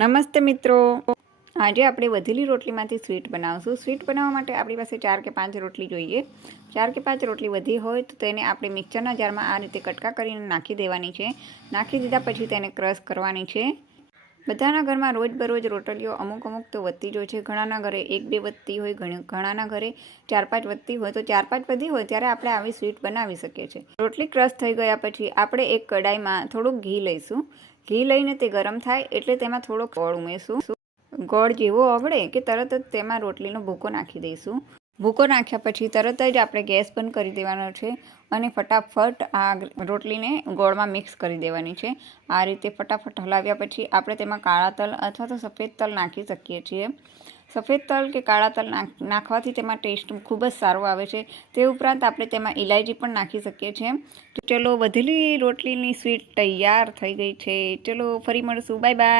નમસ્તે મિત્રો. આજે આપણે વધેલી રોટલીમાંથી સ્વીટ બનાવશું. સ્વીટ બનાવવા માટે આપણી પાસે ચાર કે પાંચ રોટલી જોઈએ. ચાર કે પાંચ રોટલી વધી હોય તો તેને આપણે મિક્સરના જારમાં આ રીતે કટકા કરીને નાખી દેવાની છે. નાખી દીધા પછી તેને ક્રશ કરવાની છે. બધાના ઘરમાં રોજબરોજ રોટલીઓ અમુક અમુક તો વધતી જ હોય છે. ઘણાના ઘરે એક, બે વધતી હોય ઘણાના ઘરે ચાર, પાંચ વધતી હોય તો ચાર, પાંચ વધી હોય ત્યારે આપણે આવી સ્વીટ બનાવી શકીએ છીએ. રોટલી ક્રશ થઈ ગયા પછી આપણે એક કડાઈમાં થોડુંક ઘી લઈશું. ઘી લઈને તે ગરમ થાય એટલે તેમાં થોડોક ગોળ ઉમેરશું. ગોળ જેવો ઓગળે કે તરત જ તેમાં રોટલીનો ભૂકો નાખી દઈશું. ભૂકો નાખ્યા પછી તરત જ આપણે ગેસ બંધ કરી દેવાનો છે અને ફટાફટ આ રોટલીને ગોળમાં મિક્સ કરી દેવાની છે. આ રીતે ફટાફટ હલાવ્યા પછી આપણે તેમાં કાળા તલ અથવા તો સફેદ તલ નાખી શકીએ છીએ. સફેદ તલ કે કાળા તલ નાખ, નાખવાથી તેમાં ટેસ્ટ ખૂબ જ સારો આવે છે. તે ઉપરાંત આપણે તેમાં ઇલાયચી પણ નાખી શકીએ છીએ. તો ચલો, વધેલી રોટલીની સ્વીટ તૈયાર થઈ ગઈ છે. ચલો, ફરી મળશું. Bye bye